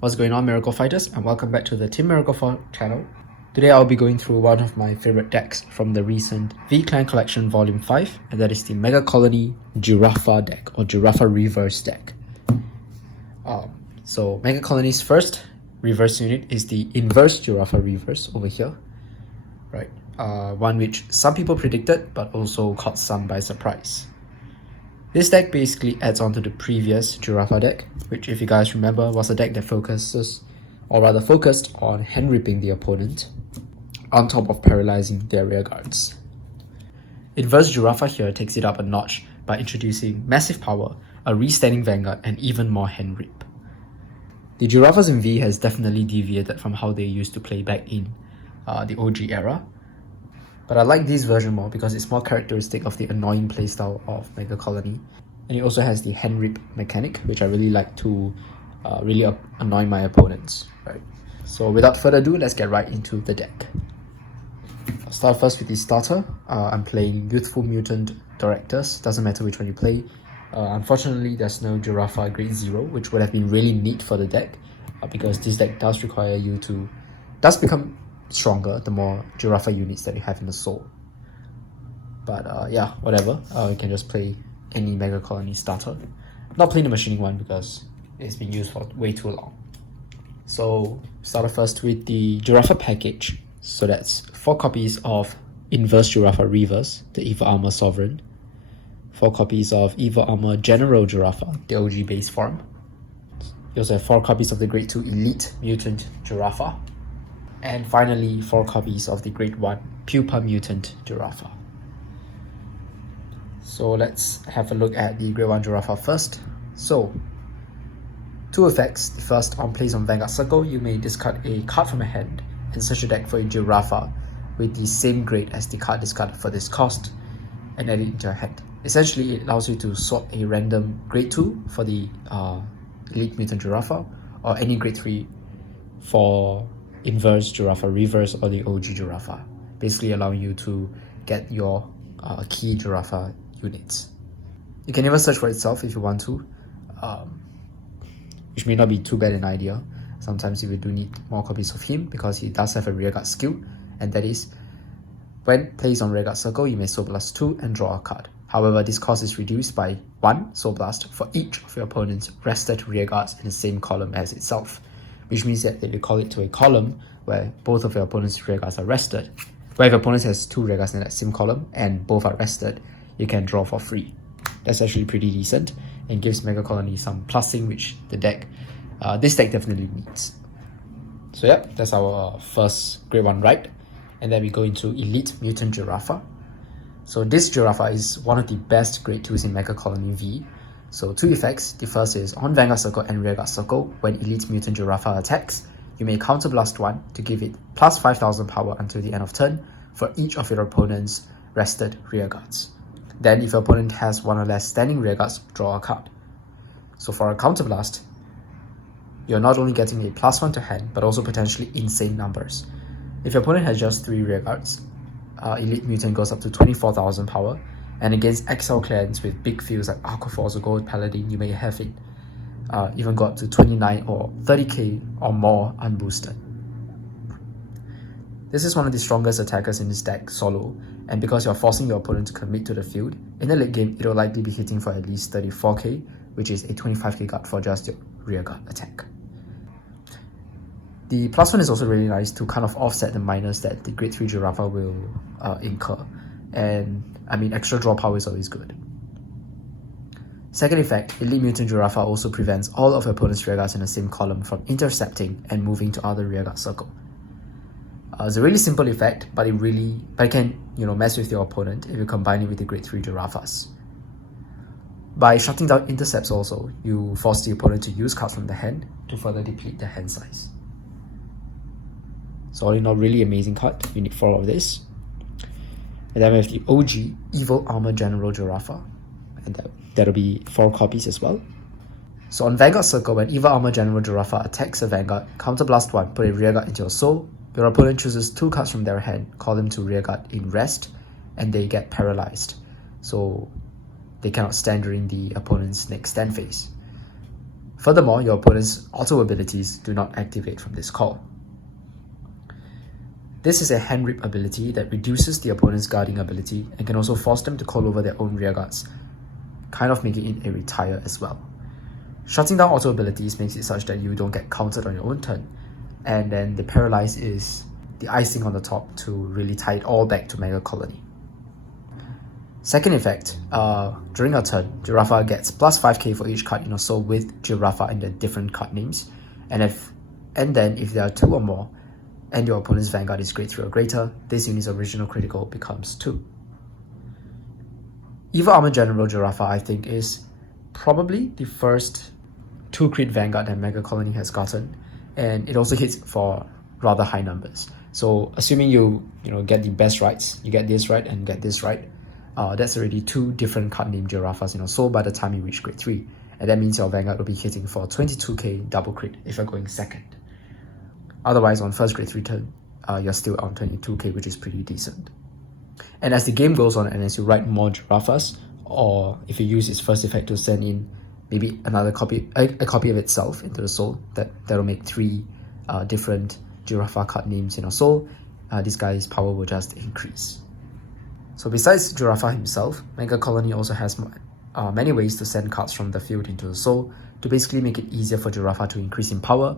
What's going on, Miracle Fighters, and welcome back to the Team Miracle Fight channel. Today I'll be going through one of my favorite decks from the recent V-Clan Collection Volume 5, and that is the Megacolony Giraffa deck, or Giraffa Reverse deck. So Megacolony's first reverse unit is the Inverse Giraffa Reverse over here, right? One which some people predicted, but also caught some by surprise. This deck basically adds on to the previous Giraffa deck, which, if you guys remember, was a deck that focused on hand ripping the opponent, on top of paralyzing their rear guards. Inverse Giraffa here takes it up a notch by introducing massive power, a restanding Vanguard, and even more hand rip. The Giraffas in V has definitely deviated from how they used to play back in the OG era, but I like this version more because it's more characteristic of the annoying playstyle of Megacolony, and it also has the hand rip mechanic, which I really like to really annoy my opponents, right? So without further ado, let's get right into the deck. I'll start first with the starter. I'm playing Youthful Mutant Directors, doesn't matter which one you play. Unfortunately, there's no Giraffa Grade 0, which would have been really neat for the deck, because this deck does require you to become stronger the more Giraffa units that you have in the soul. But yeah, whatever. You can just play any Megacolony starter. I'm not playing the machining one because it's been used for way too long. So started first with the Giraffa package. So that's 4 copies of Inverse Giraffa Reverse, the Evil Armor Sovereign, 4 copies of Evil Armor General Giraffa, the OG base form. You also have 4 copies of the Grade 2 Elite Mutant Giraffa, and finally 4 copies of the Grade 1 Pupa Mutant Giraffa. So let's have a look at the Grade 1 Giraffa first. So, 2 effects. The first, on plays on Vanguard Circle, you may discard a card from your hand and search a deck for a Giraffa with the same grade as the card discarded for this cost and add it into your hand. Essentially, it allows you to swap a random Grade 2 for the Elite Mutant Giraffa, or any Grade 3 for Inverse Giraffa Reverse or the OG Giraffa, basically allowing you to get your key Giraffa units. You can even search for itself if you want to, which may not be too bad an idea. Sometimes you do need more copies of him because he does have a rearguard skill, and that is, when placed on rearguard circle, you may Soul Blast 2 and draw a card. However, this cost is reduced by 1 Soul Blast for each of your opponent's rested rearguards in the same column as itself, which means that if you call it to a column where both of your opponent's rearguards are rested, where if your opponent has 2 rearguards in that same column and both are rested, you can draw for free. That's actually pretty decent and gives Megacolony some plussing, which this deck definitely needs. So yeah, that's our first Grade 1 right. And then we go into Elite Mutant Giraffa. So this Giraffa is one of the best Grade 2s in Megacolony V. So 2 effects. The first is, on Vanguard Circle and Rearguard Circle, when Elite Mutant Giraffa attacks, you may counterblast 1 to give it plus 5000 power until the end of turn for each of your opponent's rested rearguards. Then if your opponent has 1 or less standing rearguards, draw a card. So for a counterblast, you're not only getting a +1 to hand, but also potentially insane numbers. If your opponent has just 3 rearguards, Elite Mutant goes up to 24,000 power, and against XL clans with big fields like Aquaforce or Gold Paladin, you may have it even go up to 29 or 30k or more unboosted. This is one of the strongest attackers in this deck solo, and because you're forcing your opponent to commit to the field, in the late game it will likely be hitting for at least 34k, which is a 25k guard for just your rear guard attack. The +1 is also really nice to kind of offset the minus that the Grade 3 Giraffa will incur, and I mean, extra draw power is always good. Second effect, Elite Mutant Giraffa also prevents all of your opponent's rearguards in the same column from intercepting and moving to other rearguard circle. It's a really simple effect, but it can mess with your opponent if you combine it with the Grade 3 Giraffas. By shutting down intercepts also, you force the opponent to use cards from the hand to further deplete their hand size. So all in all, really amazing card. You need 4 of this. And then we have the OG Evil Armor General Giraffa, and that'll be 4 copies as well. So on Vanguard Circle, when Evil Armor General Giraffa attacks a Vanguard, counterblast 1, put a rearguard into your soul. Your opponent chooses 2 cards from their hand, call them to rearguard in rest, and they get paralyzed. So they cannot stand during the opponent's next stand phase. Furthermore, your opponent's auto abilities do not activate from this call. This is a hand rip ability that reduces the opponent's guarding ability and can also force them to call over their own rearguards, kind of making it a retire as well. Shutting down auto abilities makes it such that you don't get countered on your own turn, and then the paralyze is the icing on the top to really tie it all back to Megacolony. Second effect, during a turn, Giraffa gets plus 5k for each card in your soul with Giraffa and their different card names, and then if there are 2 or more, and your opponent's Vanguard is grade 3 or greater, this unit's original critical becomes 2. Evil Armor General Giraffa, I think, is probably the first 2 crit Vanguard that Megacolony has gotten, and it also hits for rather high numbers. So assuming you get the best rights, you get this right and get this right, that's already 2 different card named Giraffas in your soul by the time you reach grade 3. And that means your Vanguard will be hitting for 22k double crit if you're going second. Otherwise, on first grade 3 turn, you're still on 22k, which is pretty decent. And as the game goes on and as you write more Giraffas, or if you use its first effect to send in maybe another copy, a copy of itself into the soul, that'll make 3 different Giraffa card names in your soul, this guy's power will just increase. So besides Giraffa himself, Megacolony also has many ways to send cards from the field into the soul to basically make it easier for Giraffa to increase in power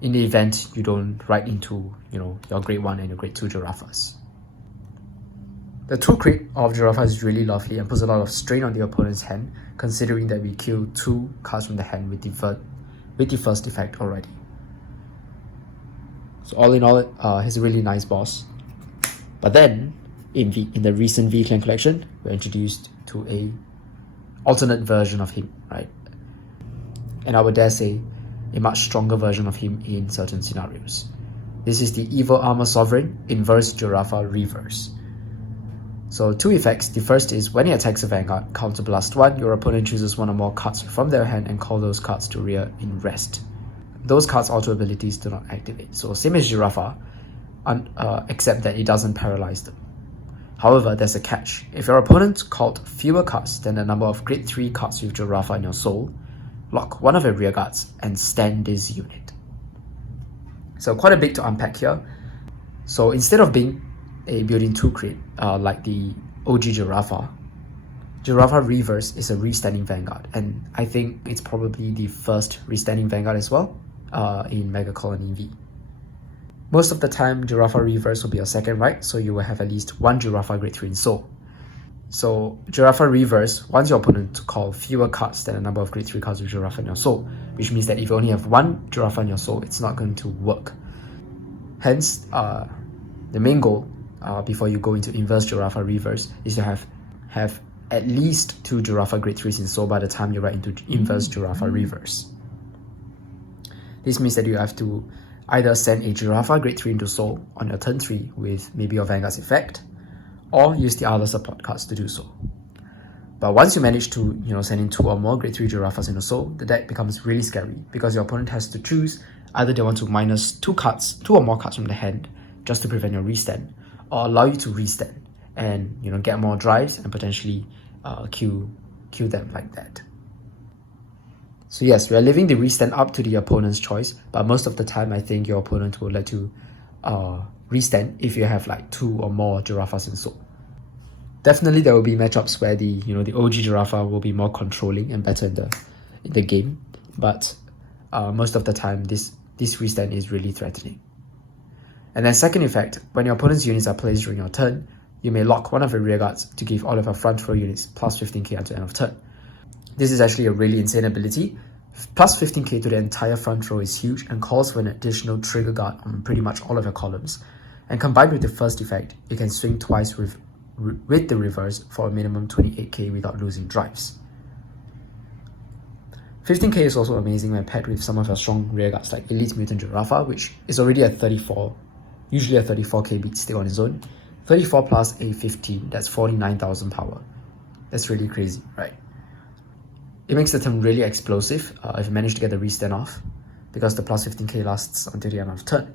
in the event you don't write into your grade 1 and your grade 2 Giraffas. The 2 crit of Giraffa is really lovely and puts a lot of strain on the opponent's hand, considering that we kill 2 cards from the hand with the first effect already. So all in all, he's a really nice boss. But then, in the recent V-Clan collection, we're introduced to a alternate version of him, right? And I would dare say, a much stronger version of him in certain scenarios. This is the Evil Armor Sovereign, Inverse Giraffa Reverse. So 2 effects. The first is when he attacks a Vanguard, counterblast 1, your opponent chooses 1 or more cards from their hand and call those cards to rear in rest. Those cards' auto abilities do not activate. So same as Giraffa, except that it doesn't paralyze them. However, there's a catch. If your opponent called fewer cards than the number of grade 3 cards with Giraffa in your soul, lock 1 of your rearguards and stand this unit. So quite a bit to unpack here. So instead of being a building 2 crit like the OG Giraffa, Giraffa Reverse is a restanding Vanguard, and I think it's probably the first restanding Vanguard as well in Megacolony V. Most of the time, Giraffa Reverse will be your second right, so you will have at least 1 Giraffa grade 3 in soul. So Giraffa Reverse wants your opponent to call fewer cards than the number of grade 3 cards with Giraffa in your soul, which means that if you only have 1 Giraffa in your soul, it's not going to work. Hence, the main goal before you go into Inverse Giraffa Reverse is to have at least 2 Giraffa grade 3s in soul by the time you write into Inverse Giraffa Reverse. This means that you have to either send a Giraffa grade 3 into soul on your turn 3 with maybe your Vanguard's effect, or use the other support cards to do so. But once you manage to send in 2 or more grade 3 Giraffas in the soul, the deck becomes really scary because your opponent has to choose either they want to minus 2 or more cards from the hand just to prevent your restand, or allow you to restand and get more drives and potentially kill them like that. So yes, we are leaving the restand up to the opponent's choice, but most of the time I think your opponent will let you restand if you have like 2 or more Giraffas in soul. Definitely there will be matchups where the OG Giraffa will be more controlling and better in the game, but most of the time this restand is really threatening. And then second effect, when your opponent's units are placed during your turn, you may lock 1 of your rearguards to give all of your front row units plus 15k until end of turn. This is actually a really insane ability. Plus 15k to the entire front row is huge and calls for an additional trigger guard on pretty much all of your columns. And combined with the first effect, you can swing twice with the reverse for a minimum 28k without losing drives. 15k is also amazing when paired with some of your strong rearguards like Elite Mutant Giraffa, which is already at 34, usually a 34k beat still on its own. 34 plus a 15, that's 49,000 power. That's really crazy, right? It makes the turn really explosive if you manage to get the restand off, because the plus 15k lasts until the end of turn.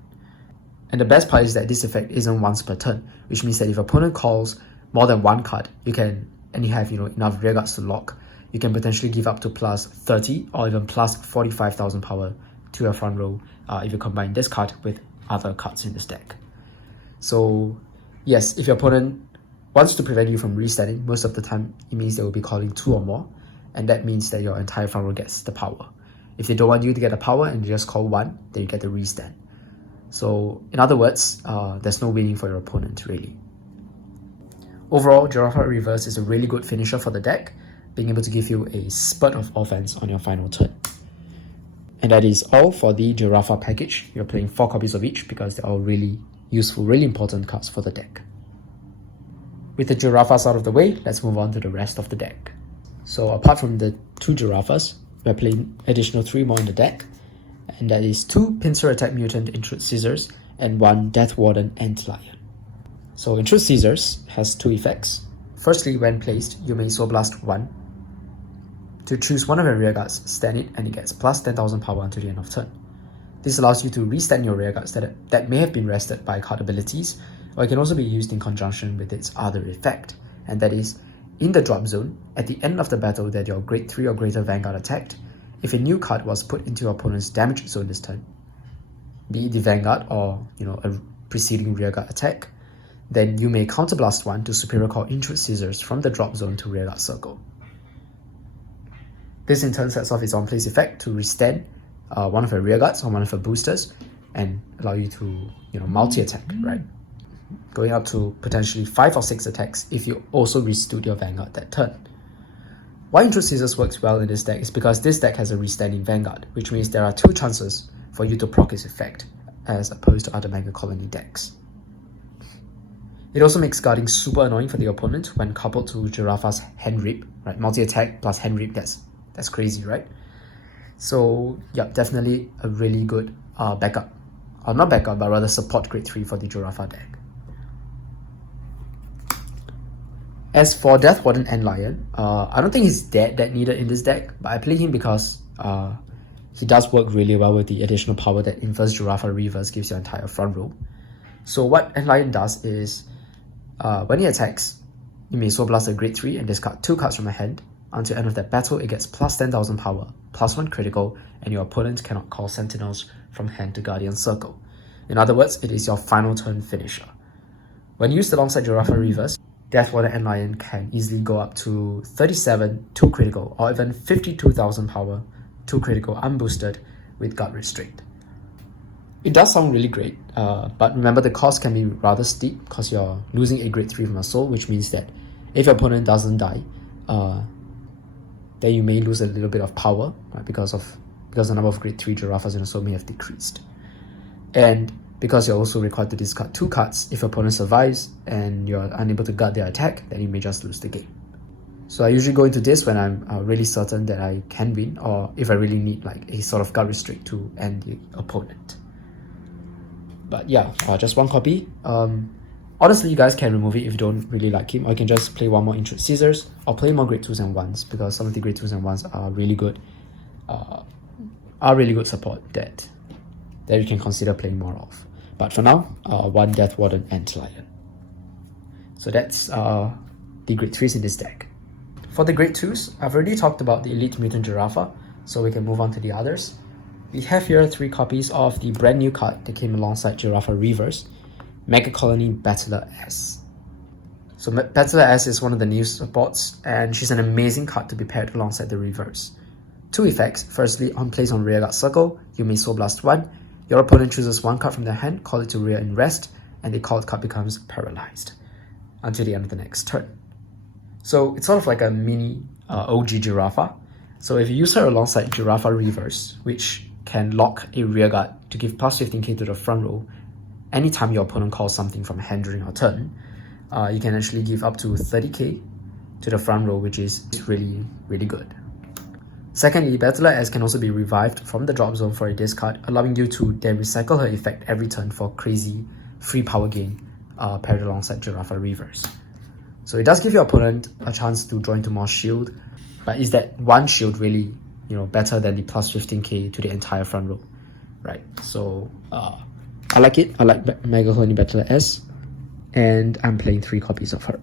And the best part is that this effect isn't once per turn, which means that if your opponent calls more than 1 card, and you have enough rearguards to lock, you can potentially give up to plus 30 or even plus 45,000 power to your front row if you combine this card with other cards in this deck. So yes, if your opponent wants to prevent you from restanding, most of the time it means they will be calling 2 or more, and that means that your entire front row gets the power. If they don't want you to get the power and they just call 1, then you get the restand. So in other words, there's no winning for your opponent really. Overall, Giraffa Reverse is a really good finisher for the deck, being able to give you a spurt of offense on your final turn. And that is all for the Giraffa package. You're playing 4 copies of each because they're all really useful, really important cards for the deck. With the Giraffas out of the way, let's move on to the rest of the deck. So apart from the 2 Giraffas, we're playing additional 3 more in the deck, and that is 2 Pincer Attack Mutant Intrude Scissors and 1 Death Warden Antlion. So Intrude Scissors has 2 effects. Firstly, when placed, you may Soul Blast 1 to choose one of your rearguards, stand it, and it gets plus 10,000 power until the end of turn. This allows you to restand your rearguards that may have been rested by card abilities, or it can also be used in conjunction with its other effect, and that is, in the drop zone, at the end of the battle that your grade 3 or greater Vanguard attacked, if a new card was put into your opponent's damage zone this turn, be it the Vanguard or a preceding rearguard attack, then you may counterblast 1 to superior call Intrude Scissors from the drop zone to rearguard circle. This in turn sets off its on-place effect to restand one of your rearguards or one of your boosters and allow you to multi-attack, right? Going up to potentially 5 or 6 attacks if you also restood your Vanguard that turn. Why Intrude Scissors works well in this deck is because this deck has a restanding Vanguard, which means there are 2 chances for you to proc its effect, as opposed to other Megacolony decks. It also makes guarding super annoying for the opponent when coupled to Giraffa's Hand Rip, right? Multi-attack plus Hand Rip, that's crazy, right? So yeah, definitely a really good backup. Or not backup, but rather support grade 3 for the Giraffa deck. As for Death Warden Antlion, I don't think he's that needed in this deck, but I play him because he does work really well with the additional power that Inverse Giraffa Reverse gives your entire front row. So what Antlion does is, when he attacks, you may Soul Blast a grade 3 and discard 2 cards from your hand. Until the end of that battle, it gets plus 10,000 power, plus 1 critical, and your opponent cannot call Sentinels from hand to Guardian Circle. In other words, it is your final turn finisher. When used alongside Giraffa Reverse, Death Warden Antlion can easily go up to 37, 2 critical, or even 52,000 power, 2 critical unboosted with Guard Restraint. It does sound really great, but remember the cost can be rather steep because you're losing a grade 3 from a soul, which means that if your opponent doesn't die, then you may lose a little bit of power, right, because the number of grade 3 Giraffas in a soul may have decreased. And because you're also required to discard 2 cards, if your opponent survives and you're unable to guard their attack, then you may just lose the game. So I usually go into this when I'm really certain that I can win, or if I really need like a sort of guard restrict to end the opponent. But yeah, just 1 copy. Honestly, you guys can remove it if you don't really like him, or you can just play 1 more Intrude Scissors, or play more grade 2s and 1s, because some of the grade 2s and 1s are really good support that you can consider playing more of. But for now, 1 Death Warden Antlion. So that's the grade 3s in this deck. For the grade 2s, I've already talked about the Elite Mutant Giraffa, so we can move on to the others. We have here 3 copies of the brand new card that came alongside Giraffa Reverse, Megacolony Battler S. So Battler S is one of the new supports, and she's an amazing card to be paired alongside the Reverse. 2 effects. Firstly, on place on rearguard circle, you may Soul Blast 1. Your opponent chooses 1 card from their hand, call it to rear in rest, and the called card becomes paralyzed until the end of the next turn. So it's sort of like a mini OG Giraffa. So if you use her alongside Giraffa Reverse, which can lock a rearguard to give plus 15k to the front row, anytime your opponent calls something from hand during your turn, you can actually give up to 30k to the front row, which is really, really good. Secondly, Battler S can also be revived from the drop zone for a discard, allowing you to then recycle her effect every turn for crazy free power gain paired alongside Giraffa Reverse. So it does give your opponent a chance to draw into more shield, but is that 1 shield really better than the plus 15k to the entire front row, right? So I like it. I like Megacolony Battler S, and I'm playing 3 copies of her.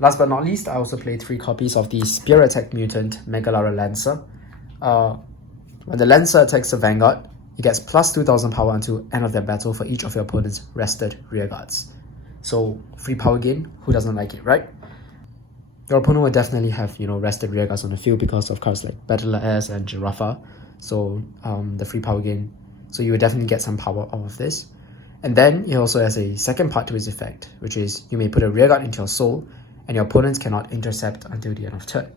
Last but not least, I also play 3 copies of the Spear Attack Mutant Megacolony Lancer. When the Lancer attacks the Vanguard, it gets plus 2000 power until end of their battle for each of your opponent's rested rearguards. So free power gain, who doesn't like it, right? Your opponent will definitely have, rested rearguards on the field because of cards like Battler S and Giraffa. So the free power gain, so you will definitely get some power out of this. And then it also has a second part to its effect, which is you may put a rearguard into your soul and your opponents cannot intercept until the end of turn.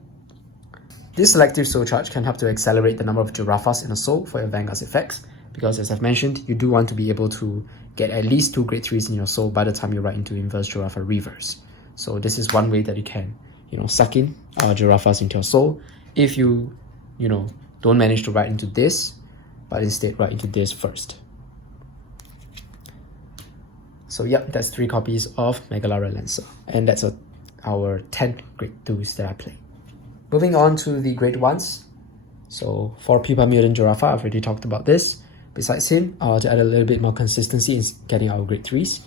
This selective soul charge can help to accelerate the number of Giraffas in a soul for your Vanguard's effects, because as I've mentioned, you do want to be able to get at least 2 grade 3s in your soul by the time you write into Inverse Giraffa Reverse. So this is one way that you can, suck in Giraffas into your soul if you, don't manage to write into this, but instead write into this first. So yeah, that's 3 copies of Megacolony Lancer, and that's our 10 grade 2s that I play. Moving on to the grade 1s. So for Pupa Mutant Giraffa, I've already talked about this. Besides him, to add a little bit more consistency in getting our grade 3s,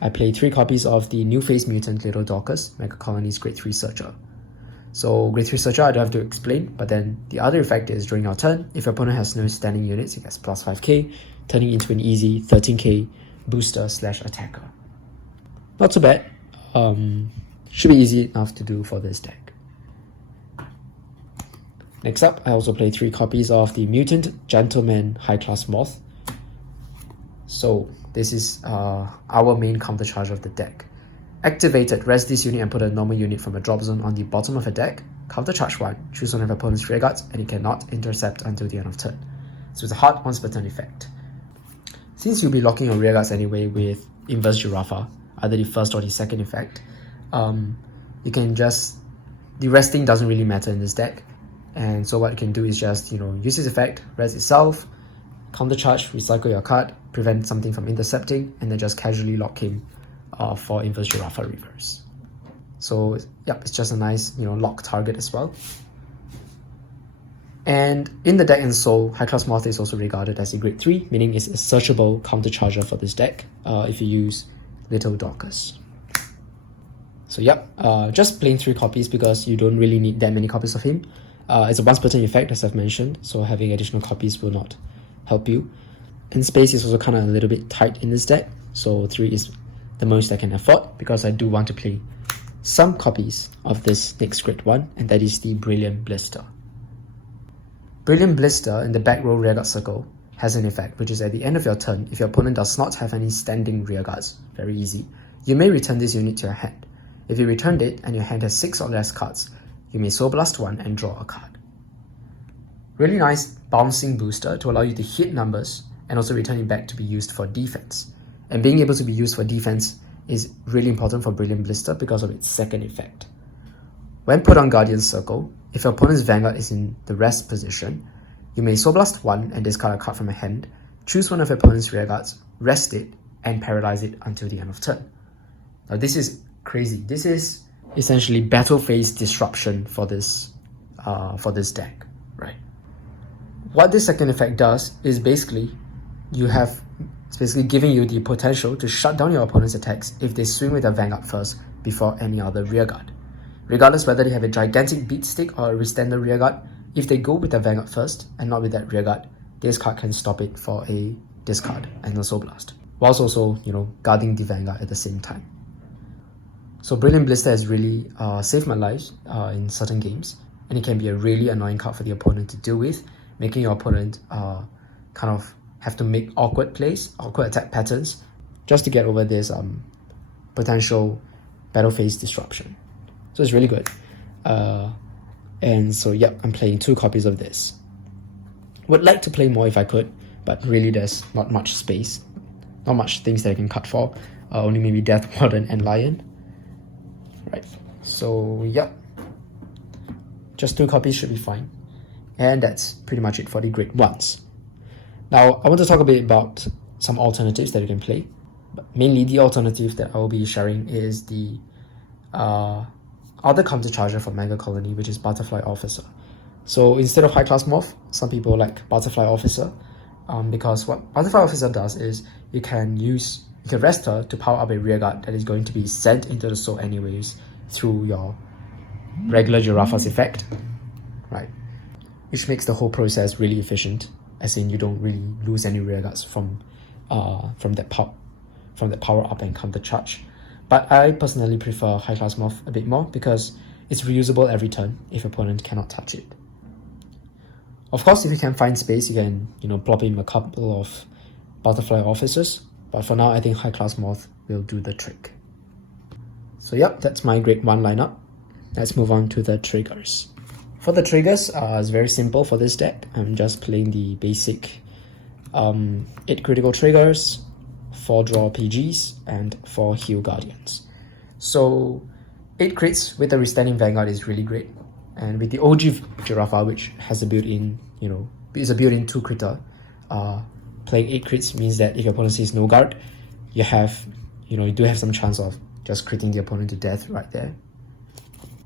I play 3 copies of the New Phase Mutant Little Dorcas, Megacolony's grade 3 Searcher. So grade 3 Searcher I don't have to explain, but then the other effect is during your turn, if your opponent has no standing units, it gets plus 5k, turning into an easy 13k booster/attacker. Not too bad. Should be easy enough to do for this deck. Next up, I also play 3 copies of the Mutant Gentleman High Class Moth. So this is our main counter charge of the deck. Activated, rest this unit and put a normal unit from a drop zone on the bottom of a deck. Counter charge 1, choose one of your opponent's rearguards and it cannot intercept until the end of turn. So it's a hard once per turn effect. Since you'll be locking your rearguards anyway with Inverse Giraffa, either the first or the second effect, you can just, the resting doesn't really matter in this deck. And so what you can do is just, use this effect, rest itself, counter charge, recycle your card, prevent something from intercepting, and then just casually lock him for Inverse Giraffa Reverse. So yeah, it's just a nice, lock target as well. And in the deck in Soul, High Class Moth is also regarded as a grade 3, meaning it's a searchable counter charger for this deck if you use Little Dorcas. So yep, just plain 3 copies because you don't really need that many copies of him. It's a once per turn effect, as I've mentioned, so having additional copies will not help you. And space is also kind of a little bit tight in this deck, so 3 is the most I can afford because I do want to play some copies of this next grade 1, and that is the Brilliant Blister. Brilliant Blister in the back row rearguard circle has an effect, which is at the end of your turn, if your opponent does not have any standing rearguards, very easy, you may return this unit to your hand. If you returned it and your hand has 6 or less cards, you may Soul Blast 1 and draw a card. Really nice bouncing booster to allow you to hit numbers and also return it back to be used for defense. And being able to be used for defense is really important for Brilliant Blister because of its second effect. When put on Guardian Circle, if your opponent's Vanguard is in the rest position, you may Soul Blast 1 and discard a card from a hand, choose one of your opponent's rearguards, rest it, and paralyze it until the end of turn. Now this is crazy. This is essentially battle phase disruption for this deck, right? What this second effect does is basically it's basically giving you the potential to shut down your opponent's attacks if they swing with their Vanguard first before any other rearguard. Regardless whether they have a gigantic beat stick or a restander rearguard, if they go with their Vanguard first and not with that rearguard, this card can stop it for a discard and a Soul Blast, whilst also, guarding the Vanguard at the same time. So Brilliant Blister has really saved my life in certain games, and it can be a really annoying card for the opponent to deal with, making your opponent kind of have to make awkward plays, awkward attack patterns, just to get over this potential battle phase disruption. So it's really good. And so yep, I'm playing 2 copies of this. Would like to play more if I could, but really there's not much space, not much things that I can cut for, only maybe Death Warden and Lion. Right, so yep, just 2 copies should be fine. And that's pretty much it for the grade 1s. Now, I want to talk a bit about some alternatives that you can play. But mainly the alternative that I will be sharing is the other counter charger for Megacolony, which is Butterfly Officer. So instead of High Class Moth, some people like Butterfly Officer, because what Butterfly Officer does is you can rest her to power up a rearguard that is going to be sent into the soul anyways, through your regular Giraffas effect, right? Which makes the whole process really efficient, as in you don't really lose any rearguards from that power up and counter charge. But I personally prefer high class morph a bit more because it's reusable every turn if opponent cannot touch it. Of course, if you can find space, you can plop in a couple of butterfly officers. But for now, I think high class morph will do the trick. So yep, that's my grade 1 lineup. Let's move on to the triggers. For the triggers, it's very simple for this deck. I'm just playing the basic 8 critical triggers, 4 draw PGs, and 4 heal guardians. So 8 crits with the restanding Vanguard is really great. And with the OG Giraffa, which has a built-in, is a built-in 2 critter, playing 8 crits means that if your opponent says no guard, you do have some chance of just critting the opponent to death right there.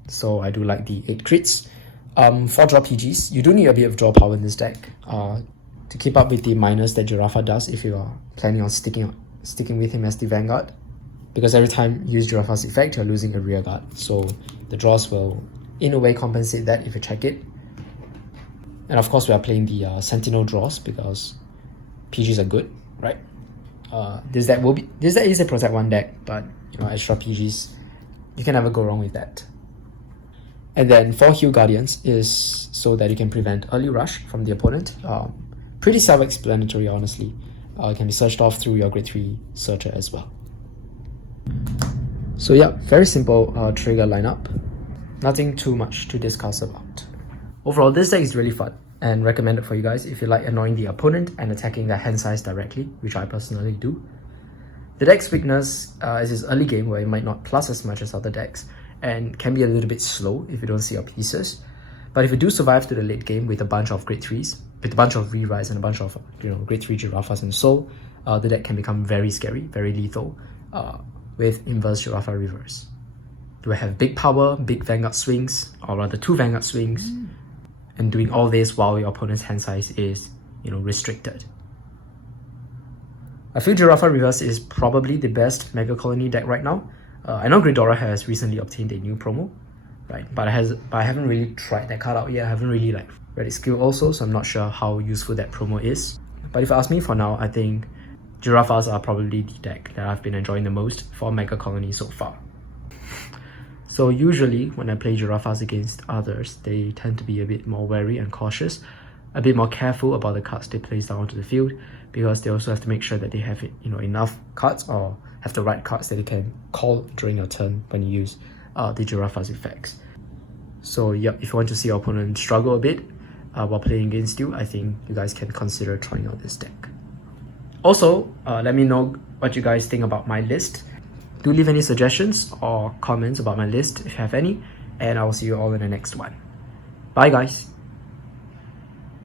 So I do like the 8 crits. 4 draw PGs, you do need a bit of draw power in this deck to keep up with the minus that Giraffa does if you are planning on sticking with him as the Vanguard. Because every time you use Giraffa's effect, you're losing a rear guard. So the draws will in a way compensate that if you check it. And of course we are playing the Sentinel draws because PGs are good, right? This deck is a Protect 1 deck, but extra PGs, you can never go wrong with that. And then 4 heal guardians is so that you can prevent early rush from the opponent. Pretty self-explanatory, honestly. It can be searched off through your grade 3 searcher as well. So yeah, very simple trigger lineup. Nothing too much to discuss about. Overall, this deck is really fun and recommended for you guys if you like annoying the opponent and attacking their hand size directly, which I personally do. The deck's weakness is its early game where it might not plus as much as other decks and can be a little bit slow if you don't see your pieces. But if you do survive to the late game with a bunch of grade 3s, with a bunch of rewrites and a bunch of grade 3 Giraffas and Soul, the deck can become very scary, very lethal with Inverse Giraffa Reverse. Do I have big power, big Vanguard swings, or rather 2 Vanguard swings, and doing all this while your opponent's hand size is restricted. I feel Giraffa Reverse is probably the best Megacolony deck right now. I know Gridora has recently obtained a new promo, right? But I haven't really tried that card out yet. I haven't really read its skill also, so I'm not sure how useful that promo is. But if you ask me for now, I think Giraffas are probably the deck that I've been enjoying the most for Megacolony so far. So usually when I play Giraffas against others, they tend to be a bit more wary and cautious, a bit more careful about the cards they place down onto the field, because they also have to make sure that they have enough cards or have the right cards that they can call during your turn when you use the Giraffa's effects. So yeah, if you want to see your opponent struggle a bit while playing against you, I think you guys can consider trying out this deck. Also, let me know what you guys think about my list. Do leave any suggestions or comments about my list if you have any, and I will see you all in the next one. Bye guys!